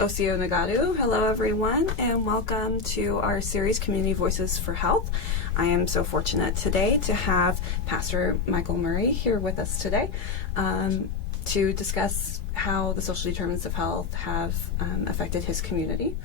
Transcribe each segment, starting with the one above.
Osio Nagadu. Hello, everyone, and welcome to our series, Community Voices for Health. I am so fortunate today to have Pastor Michael Murray here with us today to discuss how the social determinants of health have affected his community.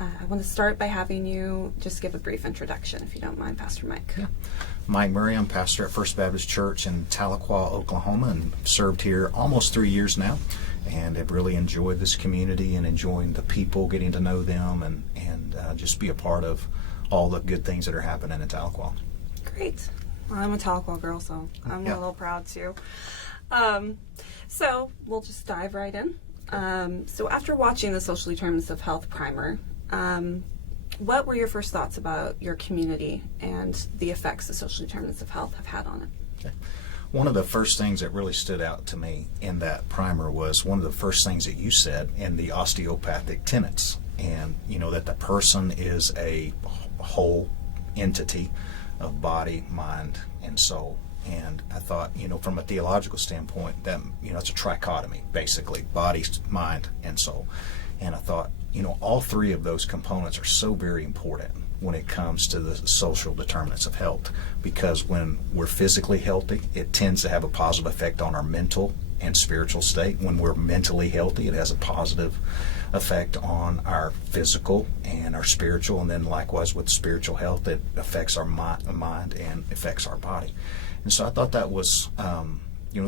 I want to start by having you just give a brief introduction, if you don't mind, Pastor Mike. Yeah. Mike Murray, I'm pastor at First Baptist Church in Tahlequah, Oklahoma, and served here almost 3 years now, and have really enjoyed this community and enjoying the people, getting to know them, and just be a part of all the good things that are happening in Tahlequah. Great. Well, I'm a Tahlequah girl, so I'm a little proud too. So we'll just dive right in. So after watching the Social Determinants of Health primer, what were your first thoughts about your community and the effects the social determinants of health have had on it? Okay. One of the first things that really stood out to me in that primer was one of the first things that you said in the osteopathic tenets, and that the person is a whole entity of body, mind, and soul. And I thought, from a theological standpoint, that it's a trichotomy, basically, body, mind, and soul. And I thought, all three of those components are so very important when it comes to the social determinants of health, because when we're physically healthy, it tends to have a positive effect on our mental and spiritual state. When we're mentally healthy, it has a positive effect on our physical and our spiritual, and then likewise with spiritual health, it affects our mind and affects our body. And so I thought that was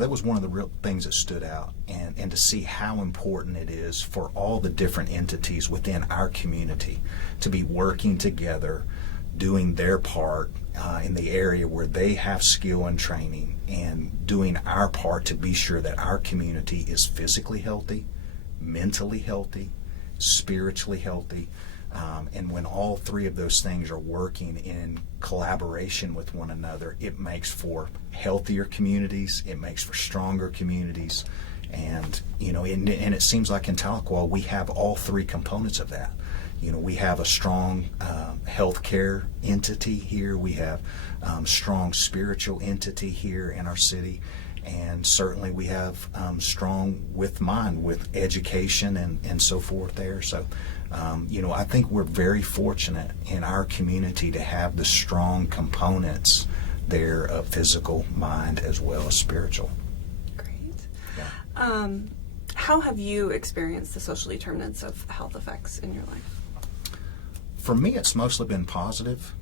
that was one of the real things that stood out, and to see how important it is for all the different entities within our community to be working together, doing their part in the area where they have skill and training, and doing our part to be sure that our community is physically healthy, mentally healthy, spiritually healthy. And when all three of those things are working in collaboration with one another, it makes for healthier communities, it makes for stronger communities, and and it seems like in Tahlequah we have all three components of that. We have a strong healthcare entity here, we have strong spiritual entity here in our city, and certainly we have strong with mind, with education and so forth there. So I think we're very fortunate in our community to have the strong components there of physical, mind, as well as spiritual. Great. Yeah. How have you experienced the social determinants of health effects in your life? For me, it's mostly been positive.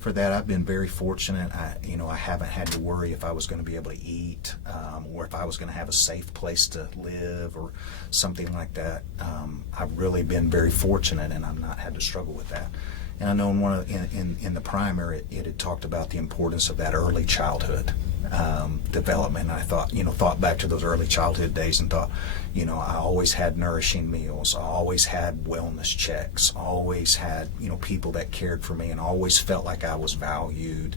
For that, I've been very fortunate. I haven't had to worry if I was going to be able to eat, or if I was going to have a safe place to live, or something like that. I've really been very fortunate, and I've not had to struggle with that. And I know in the primer, it had talked about the importance of that early childhood development. And I thought back to those early childhood days and thought, I always had nourishing meals. I always had wellness checks. I always had, people that cared for me, and always felt like I was valued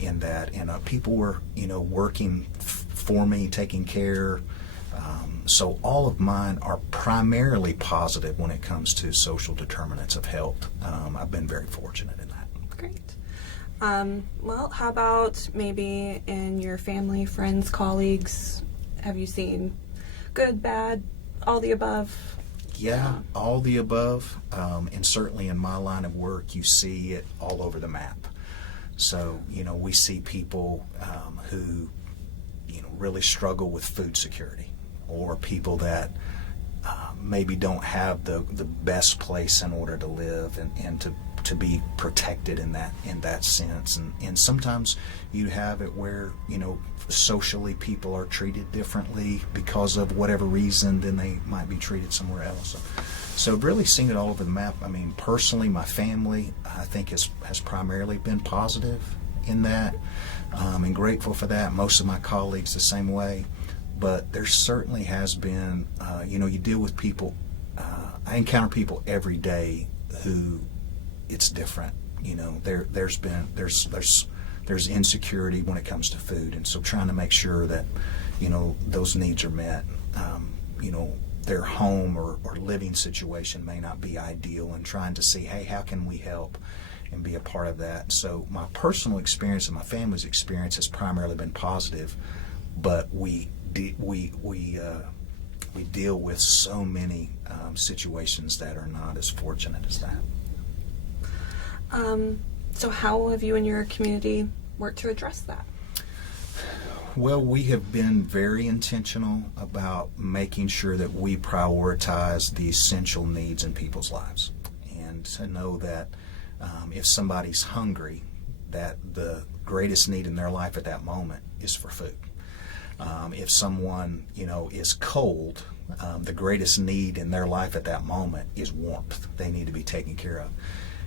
in that. And people were, working for me, taking care. So all of mine are primarily positive when it comes to social determinants of health. I've been very fortunate in that. Great. Well, how about maybe in your family, friends, colleagues? Have you seen good, bad, all the above? Yeah, all the above. And certainly in my line of work, you see it all over the map. So, we see people who, really struggle with food security, or people that maybe don't have the best place in order to live and to be protected in that sense. And sometimes you have it where, socially people are treated differently because of whatever reason than they might be treated somewhere else. So really seeing it all over the map. I mean, personally, my family, I think has primarily been positive in that, and grateful for that. Most of my colleagues the same way. But there certainly has been, you deal with people. I encounter people every day who it's different. There's insecurity when it comes to food, and so trying to make sure that those needs are met. Their home or living situation may not be ideal, and trying to see, hey, how can we help and be a part of that. So my personal experience and my family's experience has primarily been positive, but we we deal with so many situations that are not as fortunate as that. So how have you and your community worked to address that? Well, we have been very intentional about making sure that we prioritize the essential needs in people's lives, and to know that if somebody's hungry, that the greatest need in their life at that moment is for food. If someone, is cold, the greatest need in their life at that moment is warmth. They need to be taken care of.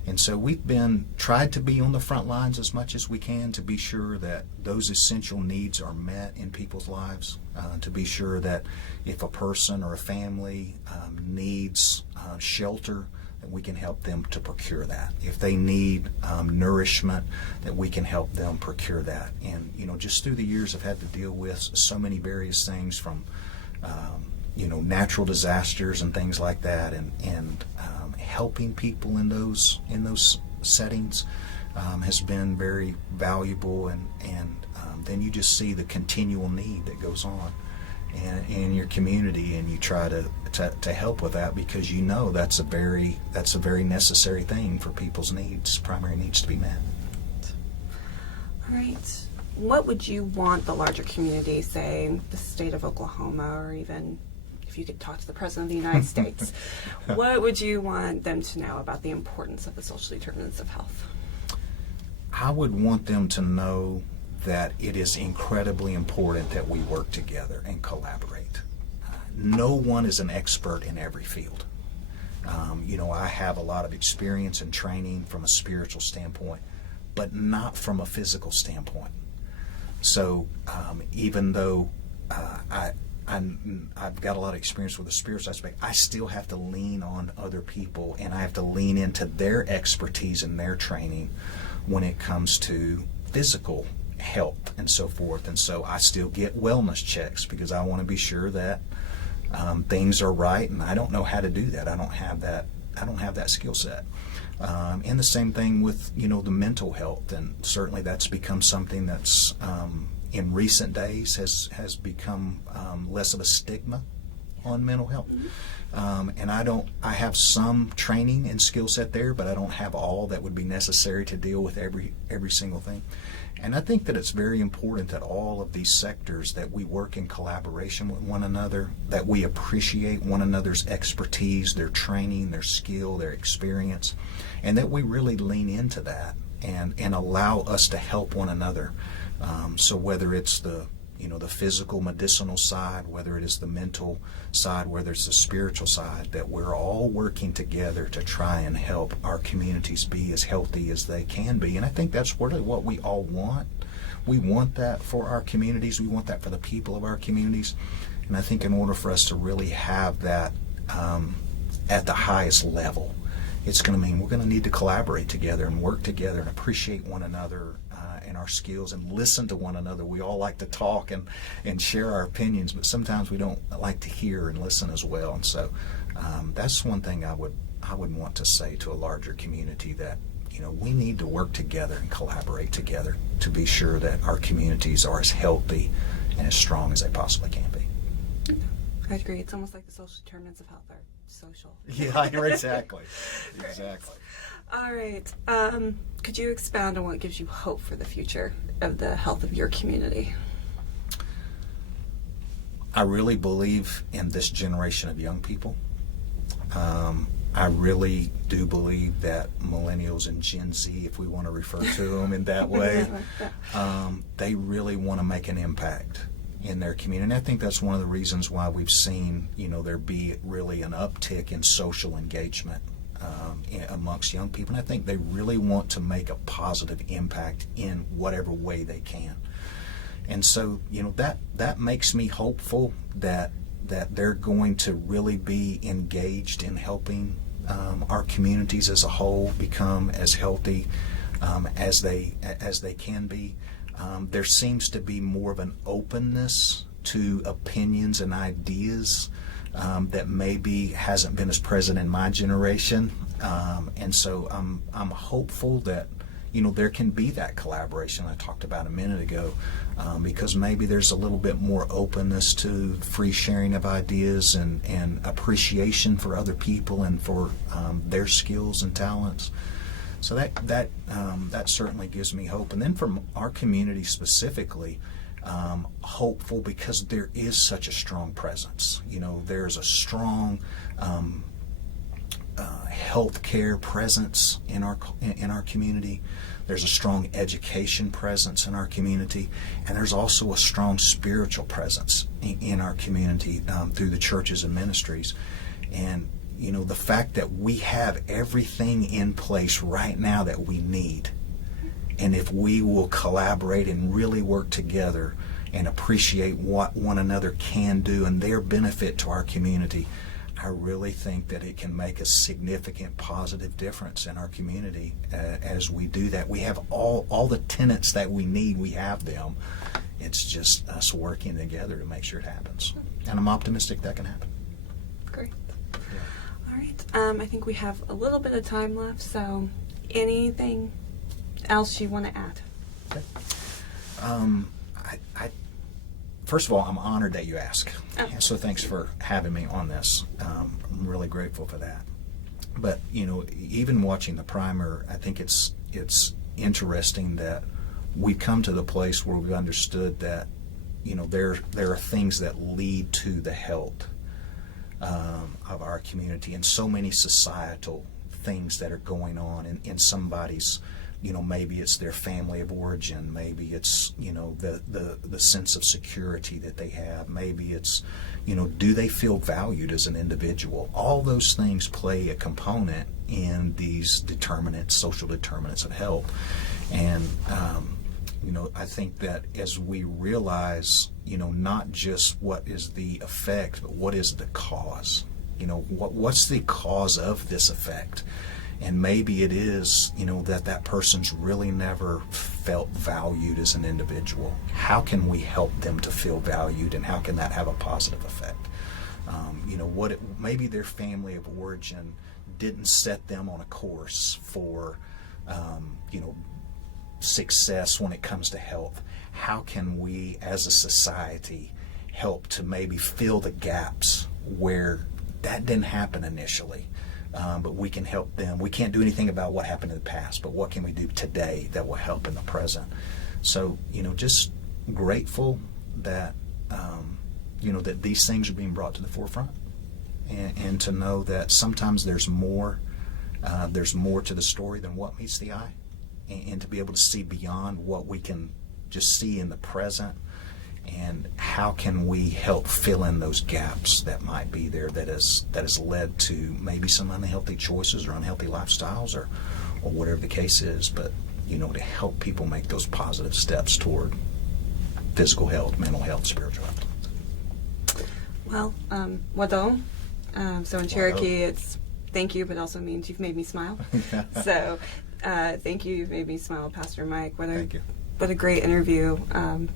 And so we've tried to be on the front lines as much as we can to be sure that those essential needs are met in people's lives, to be sure that if a person or a family needs shelter, that we can help them to procure that. If they need nourishment, that we can help them procure that. And, just through the years I've had to deal with so many various things from natural disasters and things like that, and helping people in those settings has been very valuable, and then you just see the continual need that goes on in your community, and you try to help with that, because that's a very necessary thing for people's primary needs to be met. All right. What would you want the larger community, say the state of Oklahoma, or even if you could talk to the President of the United States, what would you want them to know about the importance of the social determinants of health? I would want them to know that it is incredibly important that we work together and collaborate. No one is an expert in every field. I have a lot of experience and training from a spiritual standpoint, but not from a physical standpoint. So even though I've got a lot of experience with the spiritual aspect, I still have to lean on other people, and I have to lean into their expertise and their training when it comes to physical health and so forth. And so I still get wellness checks because I want to be sure that things are right, and I don't know how to do that. I don't have that skill set. And the same thing with the mental health, and certainly that's become something that's in recent days has become less of a stigma on mental health. And I have some training and skill set there, but I don't have all that would be necessary to deal with every single thing. And I think that it's very important that all of these sectors, that we work in collaboration with one another, that we appreciate one another's expertise, their training, their skill, their experience, and that we really lean into that and allow us to help one another. So whether it's the physical medicinal side, whether it is the mental side, whether it's the spiritual side, that we're all working together to try and help our communities be as healthy as they can be. And I think that's really what we all want. We want that for our communities. We want that for the people of our communities. And I think in order for us to really have that at the highest level, it's going to mean we're going to need to collaborate together and work together and appreciate one another and our skills and listen to one another. We all like to talk and share our opinions, but sometimes we don't like to hear and listen as well. And so that's one thing I would want to say to a larger community, that we need to work together and collaborate together to be sure that our communities are as healthy and as strong as they possibly can be. I agree. It's almost like the social determinants of health are social. Yeah, exactly. Exactly. All right. Could you expound on what gives you hope for the future of the health of your community? I really believe in this generation of young people. I really do believe that millennials and Gen Z, if we want to refer to them in that way, they really want to make an impact in their community. And I think that's one of the reasons why we've seen, there be really an uptick in social engagement amongst young people. And I think they really want to make a positive impact in whatever way they can. And so, that makes me hopeful that they're going to really be engaged in helping our communities as a whole become as healthy as they can be. There seems to be more of an openness to opinions and ideas that maybe hasn't been as present in my generation, and so I'm hopeful that there can be that collaboration I talked about a minute ago, because maybe there's a little bit more openness to free sharing of ideas and appreciation for other people and for their skills and talents. So that certainly gives me hope. And then from our community specifically, hopeful because there is such a strong presence. There's a strong healthcare presence in our community. There's a strong education presence in our community, and there's also a strong spiritual presence in our community through the churches and ministries. And the fact that we have everything in place right now that we need, and if we will collaborate and really work together and appreciate what one another can do and their benefit to our community, I really think that it can make a significant positive difference in our community as we do that. We have all the tenets that we need. We have them. It's just us working together to make sure it happens. And I'm optimistic that can happen. Great. Yeah. All right. I think we have a little bit of time left, so anything else you want to add? Okay. First of all, I'm honored that you asked. Oh. So thanks for having me on this. I'm really grateful for that. But, even watching the primer, I think it's interesting that we've come to the place where we've understood that, there are things that lead to the health of our community, and so many societal things that are going on in somebody's, maybe it's their family of origin, maybe it's, the sense of security that they have, maybe it's, do they feel valued as an individual? All those things play a component in these social determinants of health. And, I think that as we realize, not just what is the effect, but what is the cause? What's the cause of this effect? And maybe it is, that person's really never felt valued as an individual. How can we help them to feel valued, and how can that have a positive effect? Maybe their family of origin didn't set them on a course for, success when it comes to health. How can we, as a society, help to maybe fill the gaps where that didn't happen initially? But we can help them. We can't do anything about what happened in the past, but what can we do today that will help in the present? So, just grateful that, that these things are being brought to the forefront, and to know that sometimes there's more to the story than what meets the eye, and to be able to see beyond what we can just see in the present. And how can we help fill in those gaps that might be there that has led to maybe some unhealthy choices or unhealthy lifestyles or whatever the case is, but to help people make those positive steps toward physical health, mental health, spiritual health. Well, Wadon. So in Cherokee, it's thank you, but also means you've made me smile. So thank you, you've made me smile, Pastor Mike. Thank you. What a great interview.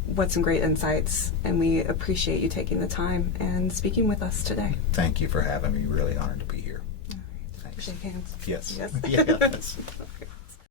What some great insights. And we appreciate you taking the time and speaking with us today. Thank you for having me. Really honored to be here. All right. Thanks. Shake hands. Yes. Yes. Yeah, that's